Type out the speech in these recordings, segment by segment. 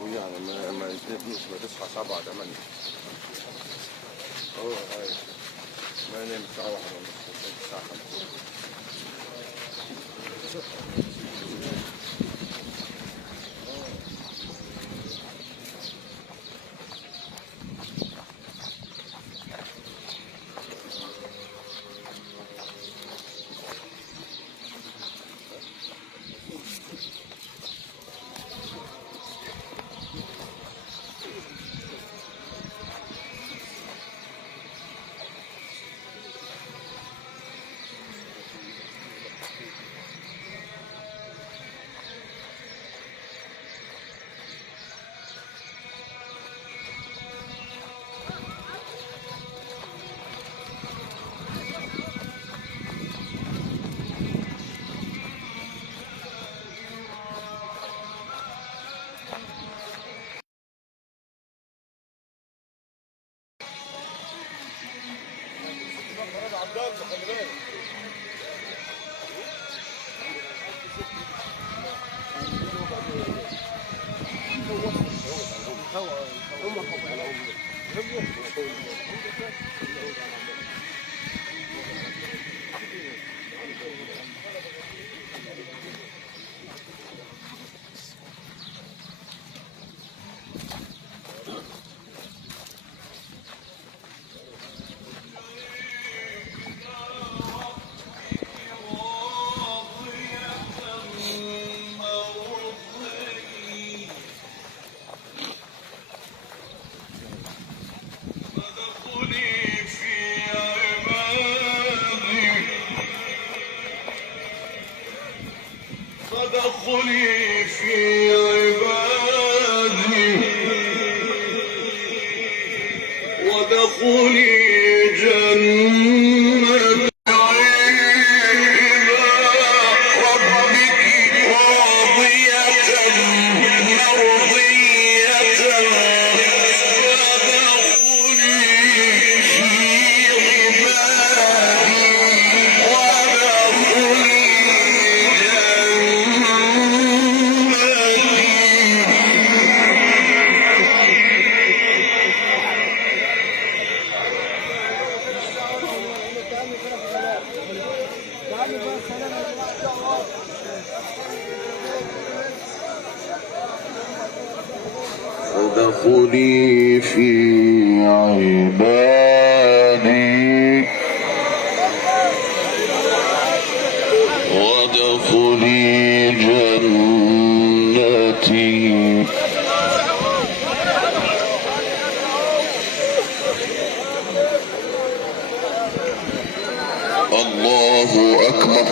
ويعني ما يزيدنيش، ما تصحى 7 8. هو هاي ما ينام الساعة 1 ونص الساعة 5. فادخلي ادخلي في عبادي وادخلي جنتي. الله أكبر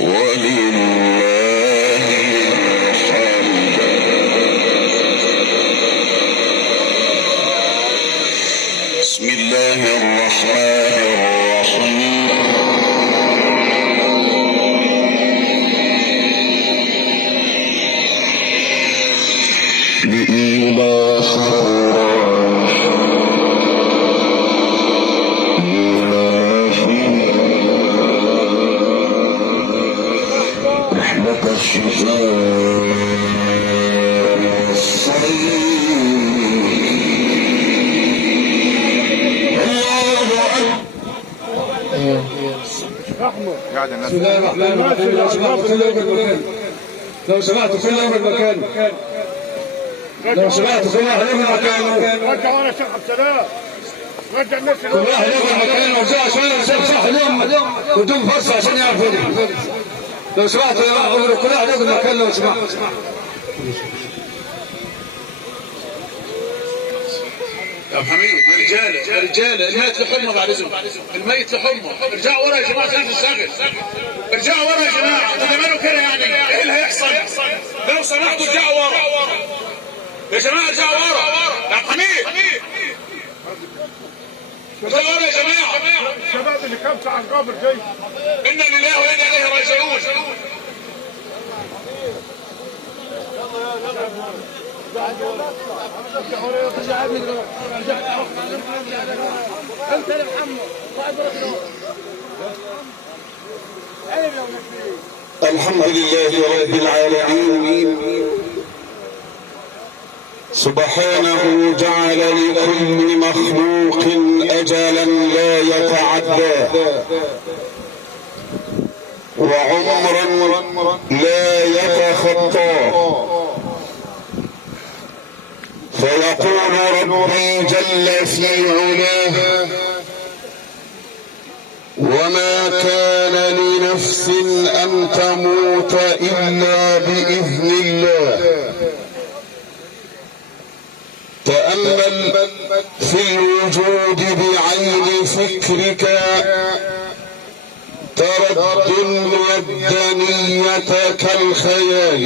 ولله الحمد. بسم الله الرحمن الرحيم. لإيلاف رحلة الشتاء بسم الله الرحمن الرحيم. لو سمعتوا كلهم بالمكان، لو سمعتوا كل واحد ياخذ مكانه. رجع وانا شيخ عبد السلام، رجع الناس كل واحد ياخذ مكانه وزع شويه صح اليوم بدون فرصه عشان يعرفوا. لو سمعتوا كل واحد ياخذ مكانه لو سمحتوا. يا ابو حميد رجاله الميت لحمه بعد اذنكم، الميت لحمه. ارجعوا ورا يا جماعه خلف السقف، ارجعوا ورا يا جماعه. تعملوا كده يعني ايه اللي هيحصل؟ لو سمحتوا ارجعوا ورا يا جماعه، ارجعوا ورا يا ابو حميد، ارجعوا ورا يا جماعه. الشباب اللي كان بتاع القبر جاي. انا لله وانا اليه راجعون. الحمد لله رب العالمين. سبحانه جعل لكل مخلوق أجلا لا يتعدى وعمرا لا يتخطى، فيقول ربي جل في علاه: وما كان لنفس أن تموت إلا بإذن الله. تأمل في الوجود بعين فكرك ترى الدنيا الدنية كالخيال،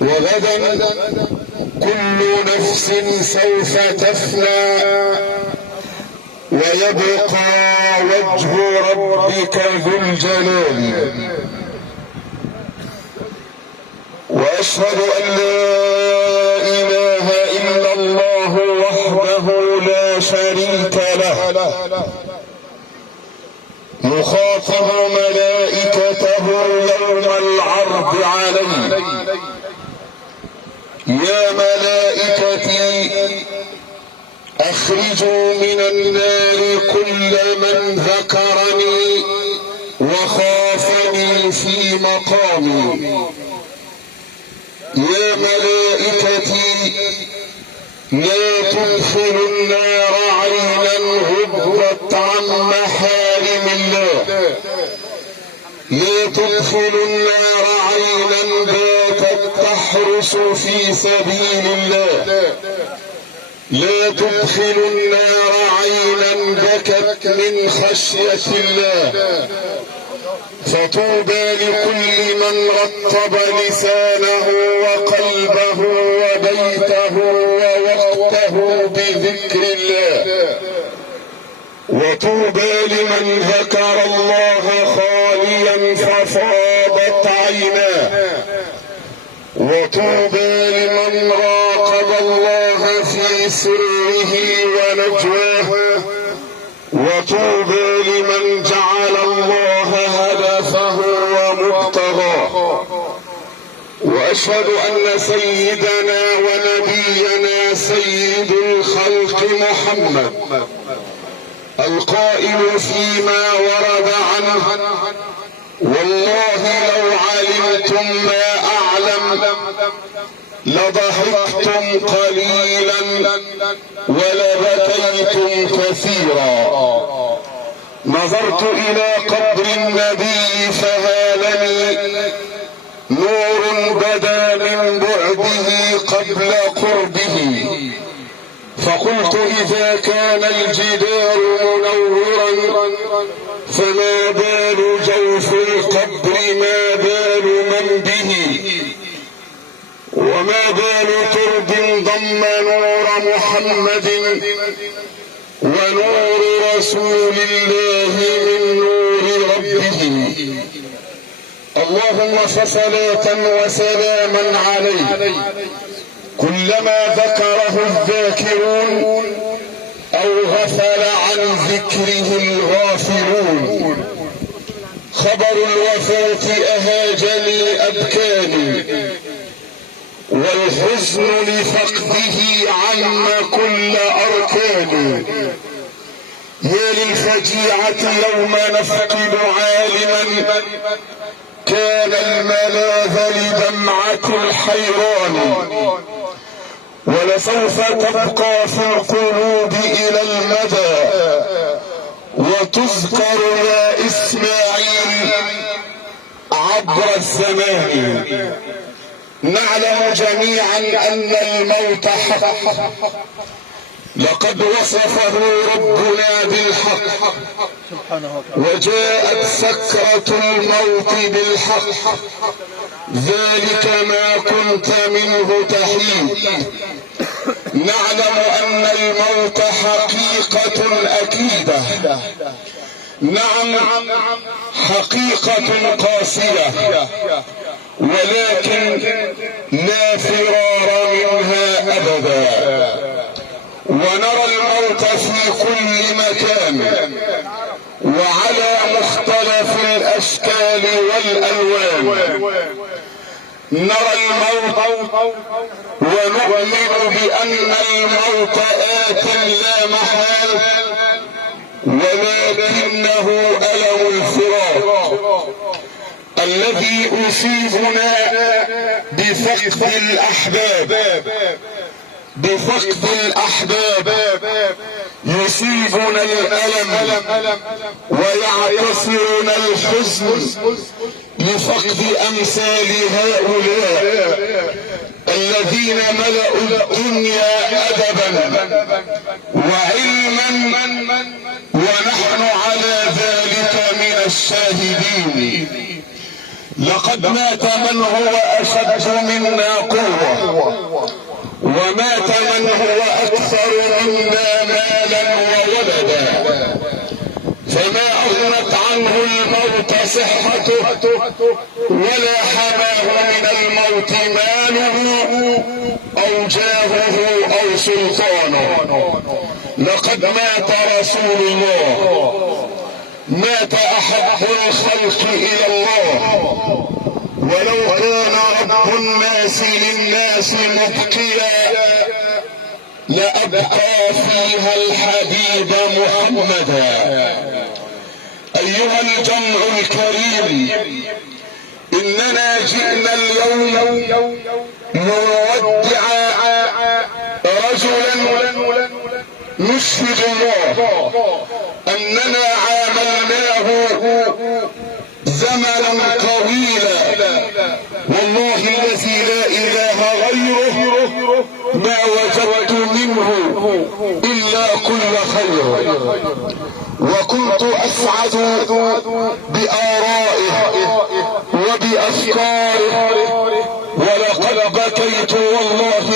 وغدا كل نفس سوف تفنى ويبقى وجه ربك ذو الجلال. وأشهد أن لا إله إلا الله وحده لا شريك له، يخاطب ملائكته يوم العرض عليه: يا ملائكتي أخرجوا من النار كل من ذكرني وخافني في مقامي. يا ملائكتي لا تدخلوا النار عينا غضت عن محارم الله، لا تدخلوا النار عينا باتت تحرس في سبيل الله، لا تدخلوا النار عينا بكت من خشية الله. فطوبى لكل من رطب لسانه وقلبه وبيته ووقته بذكر الله، وطوبى لمن ذكر الله خاليا ففاضت عيناه، وطوبى لمن راقب الله في سره ونجواه، وطوبى لمن جعل الله هدفه ومبتغاه. وأشهد أن سيدنا ونبينا سيد الخلق محمد القائل فيما ورد عنه: والله لو علمتم ما أعلم لضحكتم قليلا ولبكيتم كثيرا. نظرت إلى قبر النبي فهالني نور بدا من بعده قبل قربه، فقلت إذا كان الجدار منورا فما بال جوف القبر، ما بال من به، وما بال ترب ضم نور محمد ونور رسول الله من نور ربه. اللهم فصلاة وسلاما عليه كلما ذكره الذاكرون أو غفل عن ذكره الغافلون. خبر الوفاة أهاجني أبكاني، والحزن لفقده عم كل أركاني. يا للفجيعة يوم نفقد عالما كان الملاذ لدمعة الحيران، ولسوف تبقى في القلوب إلى المدى وتذكر يا إسماعيل عبر الزمان. نعلم جميعا أن الموت حق، لقد وصفه ربنا بالحق، وجاءت سكرة الموت بالحق، ذلك ما كنت منه تحيد. نعلم أن الموت حقيقة أكيدة، نعم حقيقة قاسية، ولكن لا فرار منها أبدا. ونرى الموت في كل مكان وعلى مختلف الأشكال والألوان. نرى الموت ونؤمن بأن الموت آت لا محال، ولكنه ألم الفراق الذي يصيبنا بفقد الأحباب. بفقد الأحباب يصيبنا الألم ويعتصرنا الحزن لفقد أمثال هؤلاء الذين ملأوا الدنيا أدبا وعلما، ونحن على ذلك من الشاهدين. لقد مات من هو أشد منا قوة، ومات من هو أكثر منا مالا وولدا، فما أغنت عنه الموت صحته ولا حماه من الموت ماله أو جاهه أو سلطانه. لقد مات رسول الله، مات أحب الخلق إلى الله، ولو كان رب الناس للناس مبقيا لأبقى فيها الحبيب محمدا. أيها الجمع الكريم، إننا جئنا اليوم نودع رجلا نشهد الله أننا عاملناه زمنا طويلا، والله الذي لا إله غيره ما وجدت منه إلا كل خير، وكنت أسعد بآرائه وبأفكاره، ولقد بكيت والله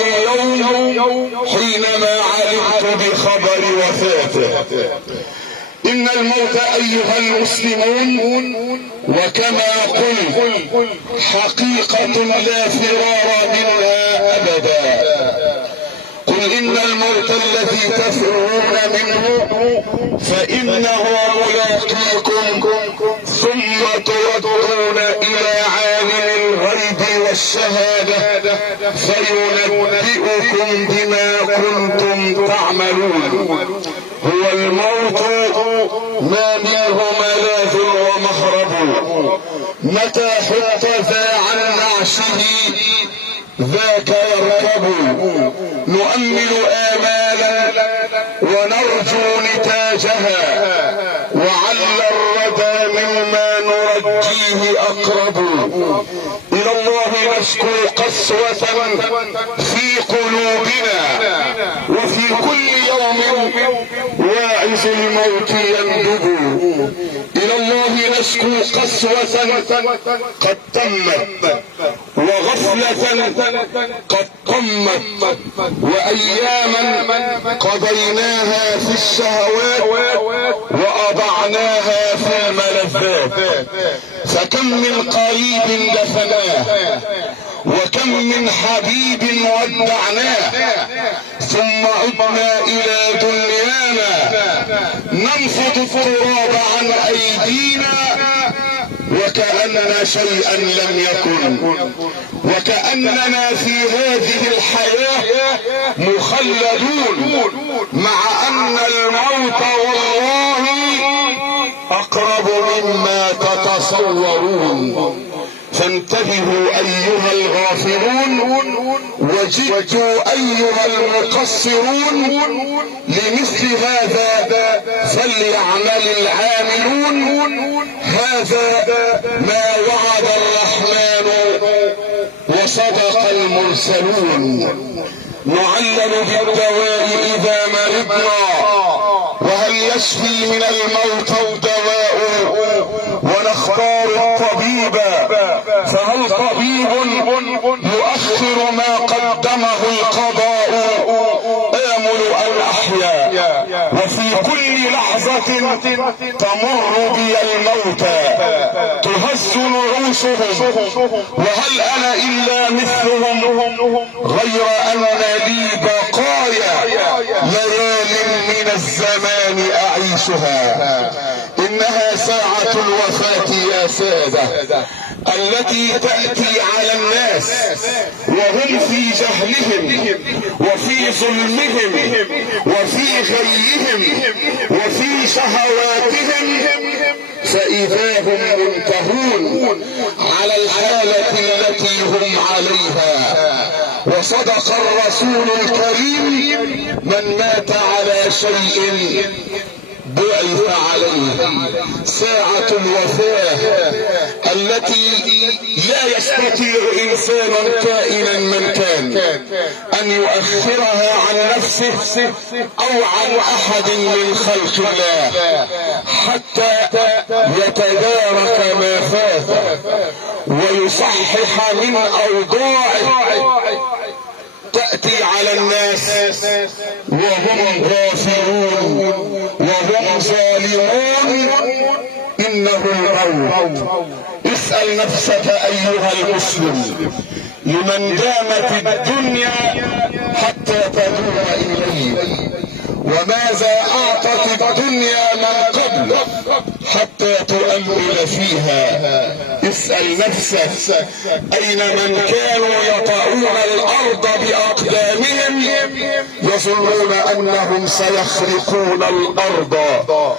اليوم حينما علمت بخبر وفاته. إن الموت أيها المسلمون وكما قلت حقيقة لا فرار منها أبدا. قل إن الموت الذي تفرون منه فإنه ملاقيكم ثم تردون إلى عالم الغيب والشهادة فينبئكم نبئكم بما كنتم تعملون. هو الموت ما منه ملاذ ومهرب، متى حط ذا عن نعشه ذاك يركب. نؤمل آمالا ونرجو نتاجها، وعل الردى مما نرجيه أقرب. إلى الله نشكو قسوة في قلوبنا، وفي كل يوم واعز الموت يندب. إلى الله نشكو قسوة قد تمت، وغفلة قد قمت، وأياما قضيناها في الشهوات وأضعناها في الملذات. فكم من قريب دفناه، وكم من حبيب ودعناه، ثم عدنا إلى دنيانا ننفض التراب عن أيدينا، وكأن شيئا لم يكن، وكأننا في هذه الحياة مخلدون، مع أن الموت والله أقرب مما تتصورون. فانتبهوا أيها الغافلون، وجدوا أيها المقصرون، لمثل هذا فليعمل العاملون. هذا ما وعد الرحمن وصدق المرسلون. نعلم بالدواء إذا مرضنا، وهل يشفي من الموت الدواء؟ ونختار الطبيب، فهل طبيب يؤخر ما قدمه القضاء؟ آمل أن أحيا، وفي كل لحظة تمر بي الموتى، تهز نعوشهم، وهل أنا إلا مثلهم؟ غير أن لي بقايا ليال من الزمان أعيشها. إنها ساعة الوفاة يا سادة، التي تأتي على الناس وهم في جهلهم وفي ظلمهم وفي غيهم وفي شهواتهم، فإذا هم منتهون على الحالة التي هم عليها. وصدق الرسول الكريم: من مات على شيء بعث عليه. ساعة الوفاة التي لا يستطيع إنسان كائنا من كان أن يؤخرها عن نفسه أو عن أحد من خلق الله، حتى يتدارك ما فات ويصحح من أوضاعه. تأتي على الناس وهم غافلون وهم ظالمون، إنه الموت. اسأل نفسك أيها المسلم: لمن دامت الدنيا حتى تدور إليه؟ وماذا أعطت الدنيا من قبل حتى تؤمل فيها؟ اسأل نفسك: أين من كانوا يطؤون الأرض بأقدامهم يظنون أنهم سيخرقون الأرض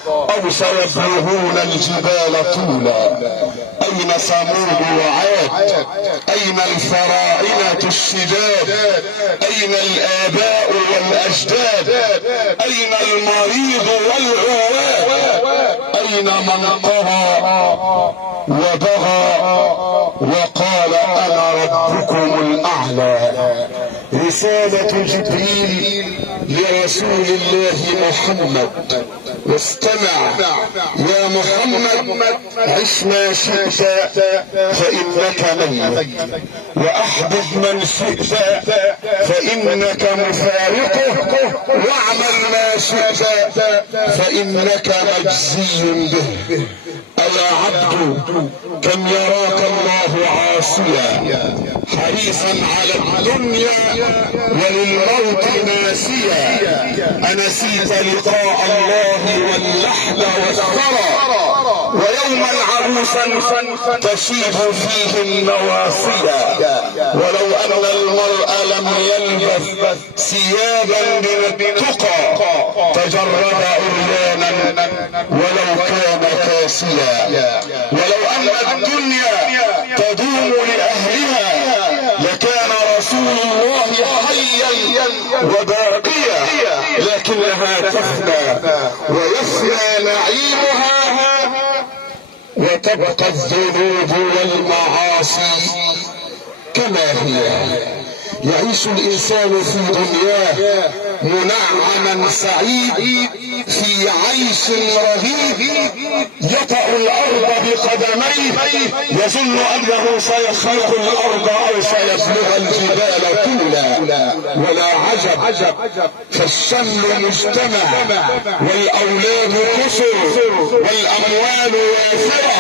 أو سيبلغون الجبال طولا؟ أين ثمود وعاد؟ أين الفراعنة الشداد؟ أين الآباء والأجداد؟ أين المريض والعواد؟ أين من طغى وبغى وقال أنا ربكم الأعلى؟ رسالة جبريل لرسول الله محمد: واستمع يا محمد، عش ما شئت فإنك ميت، وأحبب من شئت فإنك مفارقه، واعمل ما شئت فإنك مجزي به. أيا عبد، كم يراك الله عاصيا حريصا على الدنيا وللموت ناسيا. أنسيت لقاء الله واللحد والثرى، ويوما عروسا تشيب فيه النواصيا. ولو ان المرء لم يلبث ثيابا من التقى تجرد عريانا ولو كان كاسيا. ولو ان الدنيا تدوم لاهلها لكان رسول الله حيا وباقيا، لكنها تفنى ويفنى نعيمها وتبقى الذنوب والمعاصي كما هي. يعيش الانسان في دنياه منعما سعيد في عيش رهيب، يطأ الارض بقدميه يظن انه سيخرق الارض او سيبلغ الجبال طولا. ولا عجب فالشمل مجتمع والاولاد كثر والاموال وافره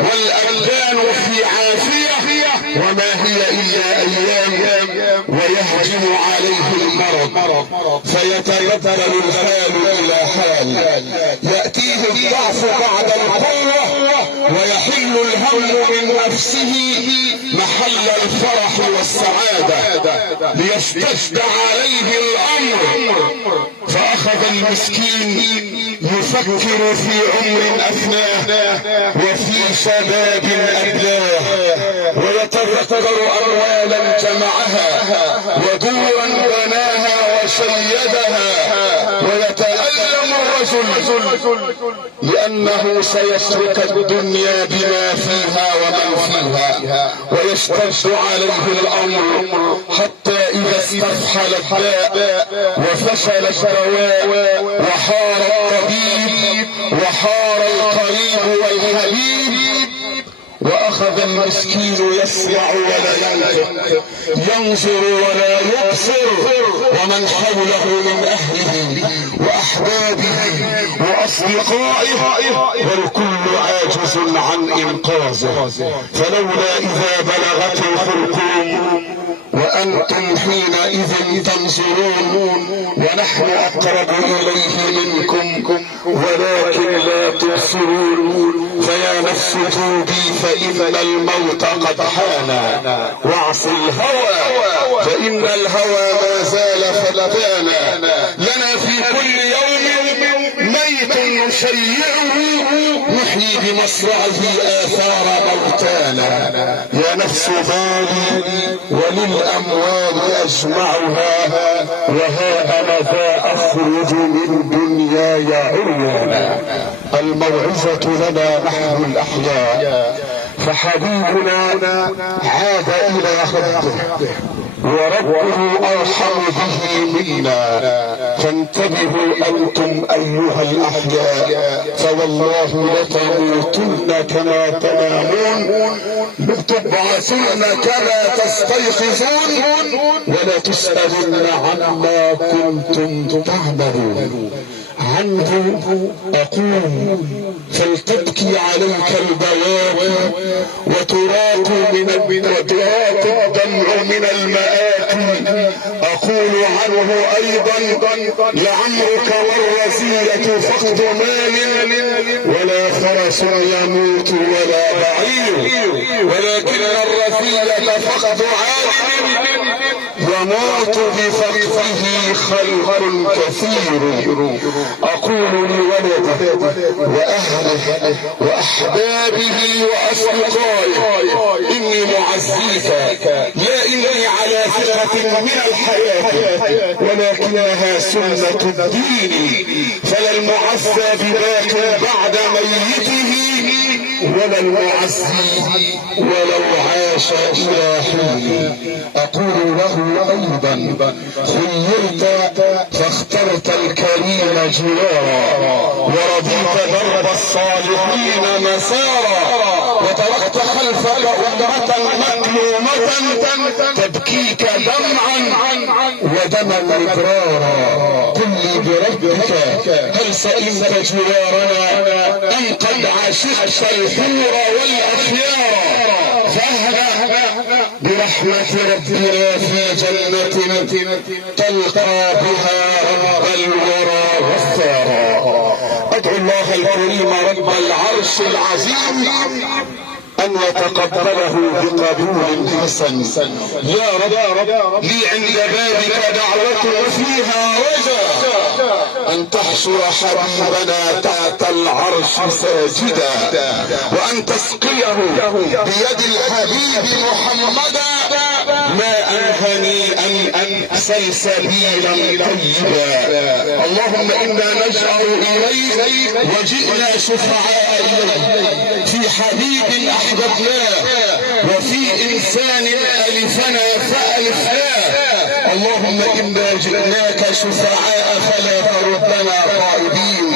والابدان في عافيه، وما هي الا ايام ويهجم عليه المرض فيتبدل الحال الى حال. ياتيه الضعف بعد القوه ويحل الهم من نفسه محل الفرح والسعاده ليشتد عليه الامر. فاخذ المسكين يفكر في عمر افناه وفي شباب ابلاه، ويتذكر اموالا جمعها ودورا بناها وشيدها، ويتألم الرجل لأنه سيترك الدنيا بما فيها ومن فيها، ويشتد عليه الأمر حتى إذا استفحل الداء وفشل الدواء وحار الطبيب وحار القريب والحبيب، واخذ المسكين يسمع ولا ينطق، ينظر ولا يبصر، ومن حوله من اهله واحبابه واصدقائه والكل عاجز عن انقاذه. فلولا اذا بلغت الحلقوم وانتم حينئذ تنظرون ونحن اقرب اليه منكم ولكن لا تبصرون. فيا نفس توبي فان الموت قد حان، واعص الهوى فان الهوى ما زال فتانا. لنا في كل يوم ميت نشيعه نحيي بمصرعه آثار موتانا. يا نفس بالي وللأموال أجمعها وها أنا ذا أخرج من دنياي عريانا. الموعظة لنا نحن الأحياء، فحبيبنا عاد إلى ربه وربه أرحم به منا. فانتبهوا أنتم أيها الأحياء فوالله لتموتن كما تنامون لتبعثن كما تستيقظون ولا تسألن عما كنتم تعملون. عنه أقول فلتبكي عليك البوابة وتراق الدمع من المآكل. أقول عنه أيضا لعمرك والرزية فقد مال ولا فرس يموت ولا بعير، ولكن الرزية فقد عالم يموت بفقده خلق كثير. أقول لولده وأهله وأحبابه وأصدقائه إني معزيك، لا إني على ثقة من الحياة ولكنها سنة الدين، فلا المعزى ببات بعد ميته ولا المعزي ولو عاش إلى حين. أقول له أيضا خيرت فاخترت الكريم جوارا ورضيت درب الصالحين مسارا وتركت خلفك أمة مكلومة تبكيك دمعا ودما مدرارا. قل لي بربك هل سئمت جوارنا أم قد عشقت الحور والأخيار؟ فاهلا برحمة ربنا في جنة تلقى بها رب الورى والثرى. أدعو الله الله الكريم رب العرش العظيم أن يتقبله بقبول حسن. يا رب لي عند بابك دعوة فيها رجاء أن تحشر حبيبنا تحت العرش ساجدا، وأن تسقيه بيد الحبيب محمدا ماء هنيئا سلسبيلا طيبا. اللهم إنا نشأ إليك وجئنا شفعاء إليك في حبيب أحببناه وفي إنسان ألفنا فألفناه. اللهم إنا جئناك شفعاء فلا تردنا خائبين.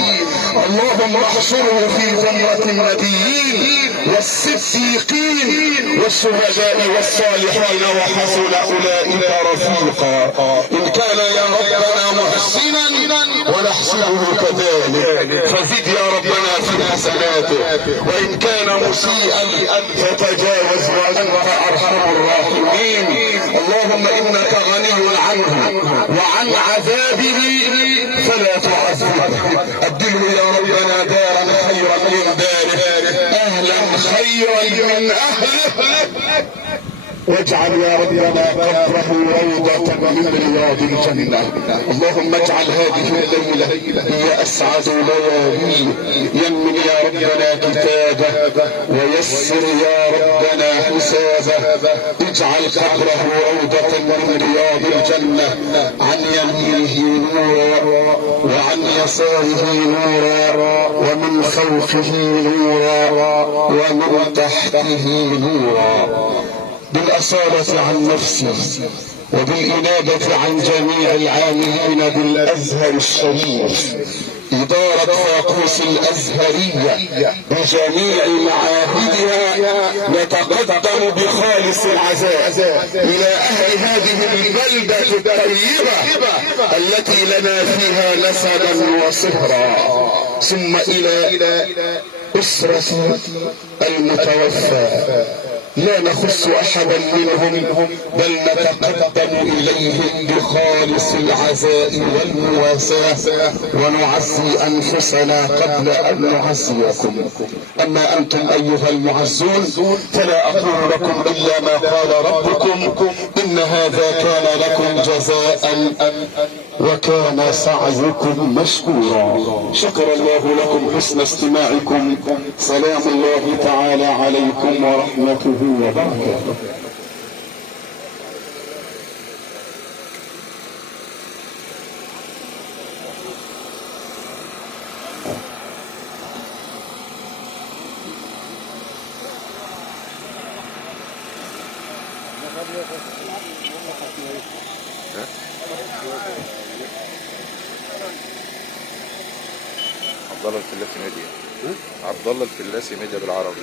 اللهم احشره في زمرة النبيين والصديقين والشهداء والصالحين وحسن أولئك رفيقا. إن كان يا ربنا محسنا ونحسنه كذلك فزد يا ربنا في حسناته، وإن كان مسيئا فتجاوز وأنت أرحم الراحمين. اللهم إنك غني عنه وعن عذابه فلا تعذبه، أبدله يا ربنا دارا خيرا من داره، أهلا خيرا من أهله، واجعل يا ربنا قبره روضة من رياض الجنة. اللهم اجعل هذه الليلة هي أسعد لياليه. يمن يا ربنا كتابه ويسر يا ربنا حسابه. اجعل قبره روضة من رياض الجنة، عن يمينه نورا وعن يساره نورا ومن فوقه نورا ومن تحته نورا. بالأصالة عن نفسي وبالإنابة عن جميع العاملين بالأزهر الشريف، إدارة فاقوس الأزهرية بجميع معاهدها، نتقدم بخالص العزاء إلى أهل هذه البلدة الطيبة التي لنا فيها نسبا وصهرا، ثم إلى أسرة المتوفى. لا نخص أحدا منهم بل نتقدم إليهم بخالص العزاء والمواساة، ونعزي أنفسنا قبل أن نعزيكم. أما أنتم أيها المعزون فلا أقول لكم إلا ما قال ربكم: إن هذا كان لكم جزاء وكان سعيكم مشكورا. شكر الله لكم حسن استماعكم. سلام الله تعالى عليكم ورحمته وبركاته. عبد الله الفلاسي ميديا. عبد الله الفلاسي ميديا بالعربي.